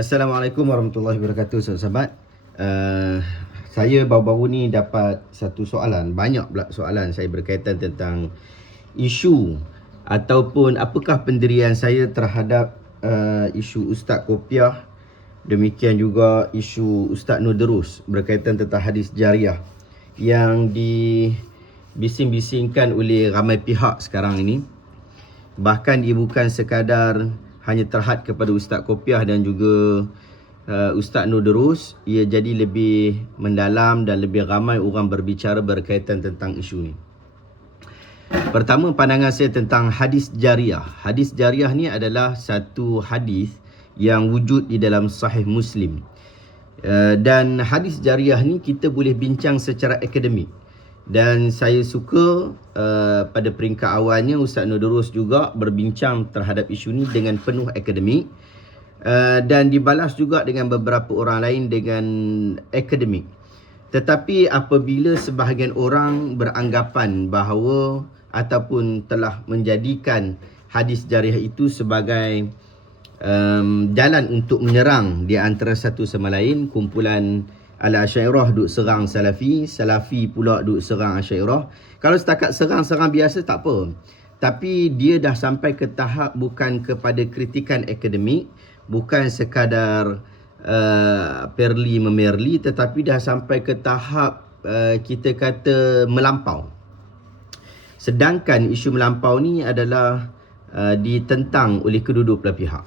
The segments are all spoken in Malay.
Assalamualaikum warahmatullahi wabarakatuh, sahabat-sahabat. Saya baru-baru ni dapat satu soalan, banyak pula soalan saya berkaitan tentang isu ataupun apakah pendirian saya terhadap isu Ustaz Kopiah, demikian juga isu Ustaz Nur Derus berkaitan tentang hadis jariah yang dibising-bisingkan oleh ramai pihak sekarang ini. Bahkan ia bukan sekadar hanya terhad kepada Ustaz Kopiah dan juga Ustaz Nur Derus, ia jadi lebih mendalam dan lebih ramai orang berbicara berkaitan tentang isu ni. Pertama, pandangan saya tentang hadis jariah. Hadis jariah ni adalah satu hadis yang wujud di dalam Sahih Muslim. Dan hadis jariah ni kita boleh bincang secara akademik. Dan saya suka pada peringkat awalnya Ustaz Nur Derus juga berbincang terhadap isu ni dengan penuh akademik, dan dibalas juga dengan beberapa orang lain dengan akademik. Tetapi apabila sebahagian orang beranggapan bahawa ataupun telah menjadikan hadis jariah itu sebagai jalan untuk menyerang di antara satu sama lain, kumpulan Al-Asyairah duk serang Salafi, Salafi pula duk serang Asyairah. Kalau setakat serang-serang biasa tak apa. Tapi dia dah sampai ke tahap bukan kepada kritikan akademik, bukan sekadar perli memerli, tetapi dah sampai ke tahap kita kata melampau. Sedangkan isu melampau ni adalah ditentang oleh kedua-dua belah pihak.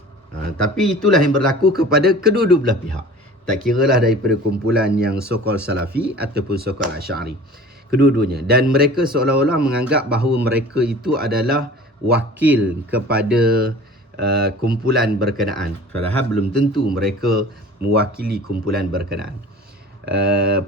Tapi itulah yang berlaku kepada kedua-dua belah pihak. Tak kiralah daripada kumpulan yang so-called Salafi ataupun so-called Asy'ari. Kedua-duanya. Dan mereka seolah-olah menganggap bahawa mereka itu adalah wakil kepada kumpulan berkenaan. Padahal belum tentu mereka mewakili kumpulan berkenaan.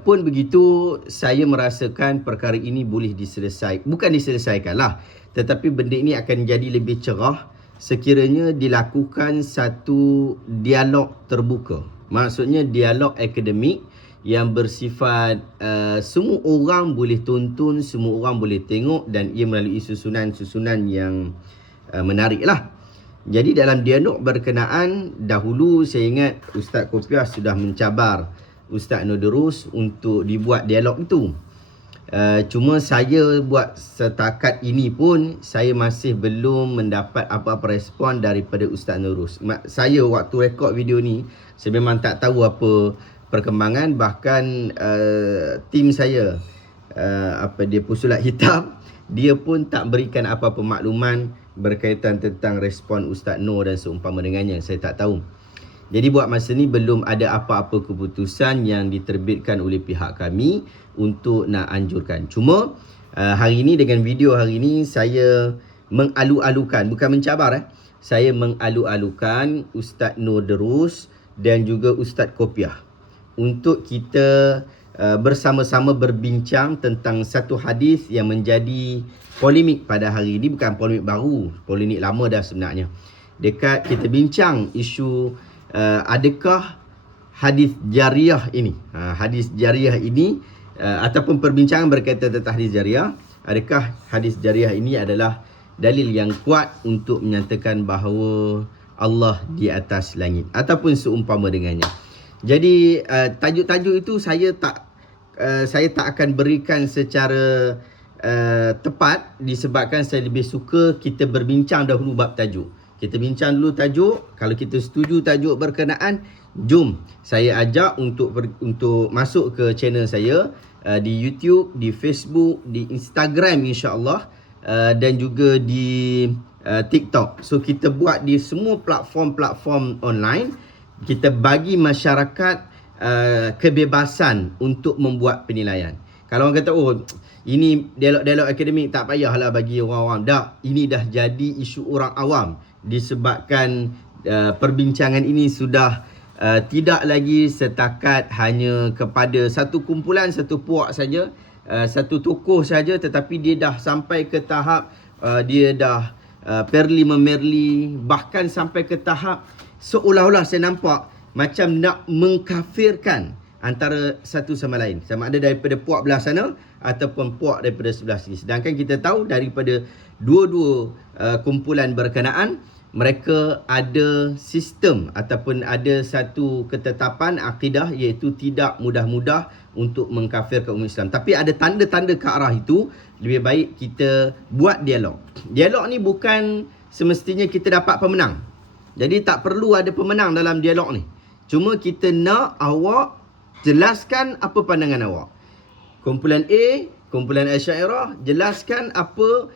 Pun begitu, saya merasakan perkara ini boleh diselesaikan. Bukan diselesaikan lah, tetapi benda ini akan jadi lebih cerah sekiranya dilakukan satu dialog terbuka. Maksudnya dialog akademik yang bersifat semua orang boleh tonton, semua orang boleh tengok, dan ia melalui susunan-susunan yang menarik lah. Jadi dalam dialog berkenaan, dahulu saya ingat Ustaz Kopiah sudah mencabar Ustaz Nur Derus untuk dibuat dialog itu. Cuma saya buat setakat ini pun saya masih belum mendapat apa-apa respon daripada Ustaz Nur Derus. Saya waktu rekod video ni, saya memang tak tahu apa perkembangan. Bahkan tim saya, Pusulat Hitam, dia pun tak berikan apa-apa makluman berkaitan tentang respon Ustaz Nur dan seumpama dengannya. Saya tak tahu. Jadi buat masa ni belum ada apa-apa keputusan yang diterbitkan oleh pihak kami untuk nak anjurkan. Cuma hari ini dengan video hari ini saya mengalu-alukan, bukan mencabar, saya mengalu-alukan Ustaz Nur Derus dan juga Ustaz Kopiah untuk kita bersama-sama berbincang tentang satu hadis yang menjadi polemik pada hari ini. Bukan polemik baru, polemik lama dah sebenarnya. Dekat kita bincang isu adakah hadis jariah ini, hadis jariah ini ataupun perbincangan berkaitan tentang hadis jariah, adakah hadis jariah ini adalah dalil yang kuat untuk menyatakan bahawa Allah di atas langit ataupun seumpama dengannya. Jadi tajuk-tajuk itu saya tak akan berikan secara tepat, disebabkan saya lebih suka kita berbincang dahulu bab tajuk. Kita bincang dulu tajuk. Kalau kita setuju tajuk berkenaan, jom saya ajak untuk masuk ke channel saya di YouTube, di Facebook, di Instagram insya-Allah, dan juga di TikTok. So kita buat di semua platform-platform online. Kita bagi masyarakat kebebasan untuk membuat penilaian. Kalau orang kata, oh ini dialog-dialog akademik, tak payahlah bagi orang awam. Dah, ini dah jadi isu orang awam. Disebabkan perbincangan ini sudah tidak lagi setakat hanya kepada satu kumpulan, satu puak saja, satu tokoh saja, tetapi dia dah sampai ke tahap dia dah perli memerli, bahkan sampai ke tahap seolah-olah saya nampak macam nak mengkafirkan antara satu sama lain, sama ada daripada puak belah sana ataupun puak daripada sebelah sini. Sedangkan kita tahu daripada dua-dua kumpulan berkenaan, mereka ada sistem ataupun ada satu ketetapan akidah, iaitu tidak mudah-mudah untuk mengkafirkan umat Islam. Tapi ada tanda-tanda ke arah itu, lebih baik kita buat dialog. Dialog ni bukan semestinya kita dapat pemenang. Jadi tak perlu ada pemenang dalam dialog ni. Cuma kita nak awak jelaskan apa pandangan awak. Kumpulan A, kumpulan Asy'ariyah, jelaskan apa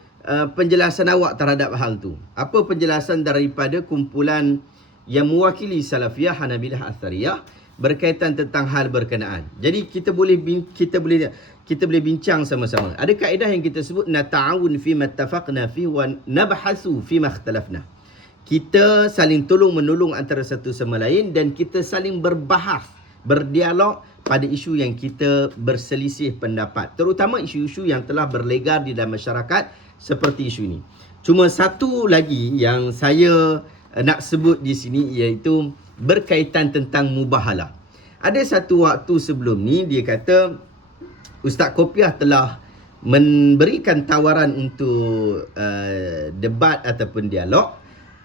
penjelasan awak terhadap hal tu. Apa penjelasan daripada kumpulan yang mewakili Salafiyah, Hanabilah, Athariyah berkaitan tentang hal berkenaan. Jadi kita boleh bincang sama-sama. Ada kaedah yang kita sebut nata'awun fi ma ittafaqna fi wa nabhasu fi ma ikhtalafna. Kita saling tolong menolong antara satu sama lain dan kita saling berbahas, berdialog pada isu yang kita berselisih pendapat, terutama isu-isu yang telah berlegar di dalam masyarakat seperti isu ini. Cuma satu lagi yang saya nak sebut di sini, iaitu berkaitan tentang mubahalah. Ada satu waktu sebelum ni dia kata Ustaz Kopiah telah memberikan tawaran untuk debat ataupun dialog,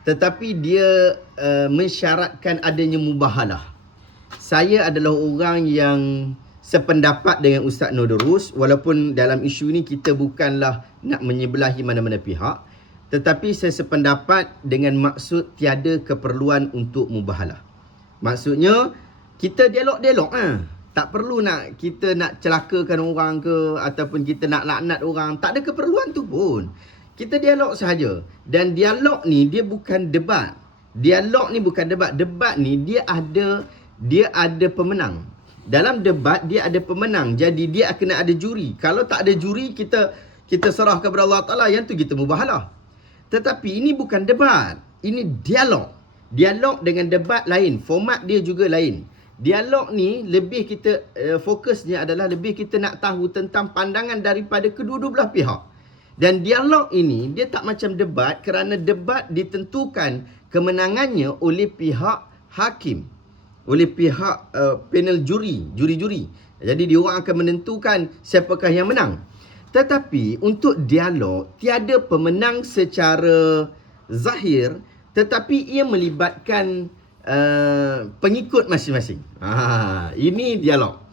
tetapi dia mensyaratkan adanya mubahalah. Saya adalah orang yang sependapat dengan Ustaz Nodorus, walaupun dalam isu ni kita bukanlah nak menyebelahi mana-mana pihak, tetapi saya sependapat dengan maksud tiada keperluan untuk mubahalah. Maksudnya kita dialog-dialog tak perlu kita nak celakakan orang ke ataupun kita nak laknat orang, tak ada keperluan tu pun. Kita dialog sahaja. Dan dialog ni dia bukan debat. Dialog ni bukan debat. Debat ni dia ada pemenang. Dalam debat dia ada pemenang. Jadi dia akan ada juri. Kalau tak ada juri, kita serah kepada Allah Ta'ala, yang tu kita mubahalah. Tetapi ini bukan debat. Ini dialog. Dialog dengan debat lain. Format dia juga lain. Dialog ni lebih kita fokusnya adalah lebih kita nak tahu tentang pandangan daripada kedua-dua belah pihak. Dan dialog ini dia tak macam debat, kerana debat ditentukan kemenangannya oleh pihak hakim, oleh pihak panel juri-juri. Jadi dia orang akan menentukan siapakah yang menang. Tetapi untuk dialog tiada pemenang secara zahir, tetapi ia melibatkan pengikut masing-masing. Ini dialog.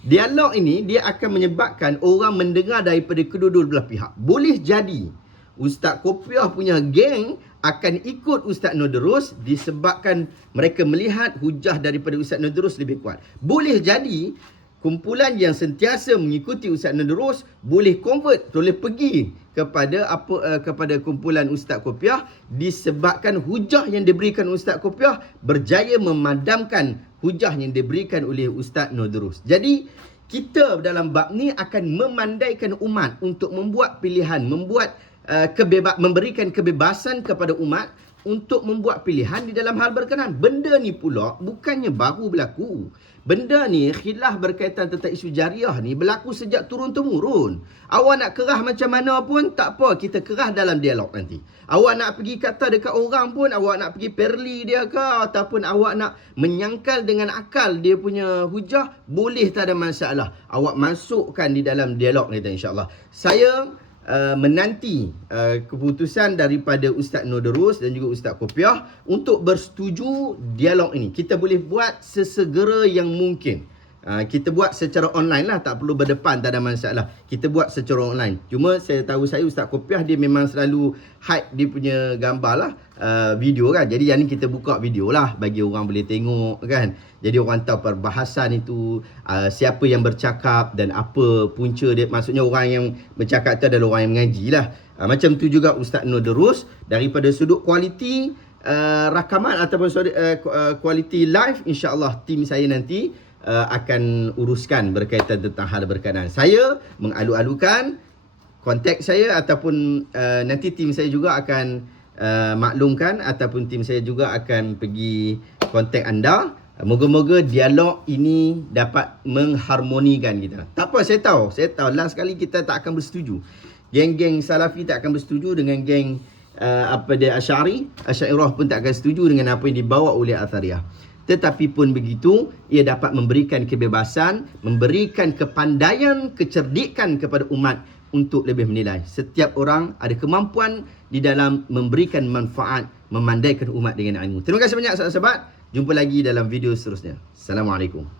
Dialog ini dia akan menyebabkan orang mendengar daripada kedua-dua belah pihak. Boleh jadi Ustaz Kopiah punya geng akan ikut Ustaz Nodorus disebabkan mereka melihat hujah daripada Ustaz Nodorus lebih kuat. Boleh jadi kumpulan yang sentiasa mengikuti Ustaz Nodorus boleh convert, boleh pergi kepada kumpulan Ustaz Kopiah disebabkan hujah yang diberikan Ustaz Kopiah berjaya memadamkan hujah yang diberikan oleh Ustaz Nodorus. Jadi kita dalam bab ni akan memandaikan umat untuk membuat pilihan, memberikan kebebasan kepada umat untuk membuat pilihan di dalam hal berkenaan. Benda ni pula bukannya baru berlaku. Benda ni khilaf berkaitan tentang isu jariah ni berlaku sejak turun-temurun. Awak nak kerah macam mana pun tak apa, kita kerah dalam dialog nanti. Awak nak pergi kata dekat orang pun, awak nak pergi perli dia ke, ataupun awak nak menyangkal dengan akal dia punya hujah, boleh, tak ada masalah. Awak masukkan di dalam dialog ni insya-Allah. Saya menanti keputusan daripada Ustaz Nodorus dan juga Ustaz Kopiah untuk bersetuju dialog ini. Kita boleh buat sesegera yang mungkin. Kita buat secara online lah, tak perlu berdepan, tak ada masalah. Kita buat secara online. Cuma saya tahu Ustaz Kopiah dia memang selalu hide dia punya gambar lah, video kan. Jadi yang ni kita buka video lah bagi orang boleh tengok kan. Jadi orang tahu perbahasan itu, siapa yang bercakap dan apa punca dia. Maksudnya orang yang bercakap tu adalah orang yang mengaji lah. Macam tu juga Ustaz Nodorus, daripada sudut kualiti rakaman ataupun kualiti live, insya-Allah tim saya nanti akan uruskan berkaitan tentang hal berkenaan. Saya mengalu-alukan kontak saya, ataupun nanti tim saya juga akan maklumkan, ataupun tim saya juga akan pergi kontak anda. Moga-moga dialog ini dapat mengharmonikan kita. Tak apa, saya tahu last kali kita tak akan bersetuju. Geng-geng Salafi tak akan bersetuju dengan geng Asy'ariyah pun tak akan setuju dengan apa yang dibawa oleh Athariyah. Tetapi pun begitu, ia dapat memberikan kebebasan, memberikan kepandaian, kecerdikan kepada umat untuk lebih menilai. Setiap orang ada kemampuan di dalam memberikan manfaat, memandaikan umat dengan ilmu. Terima kasih banyak sahabat-sahabat. Jumpa lagi dalam video seterusnya. Assalamualaikum.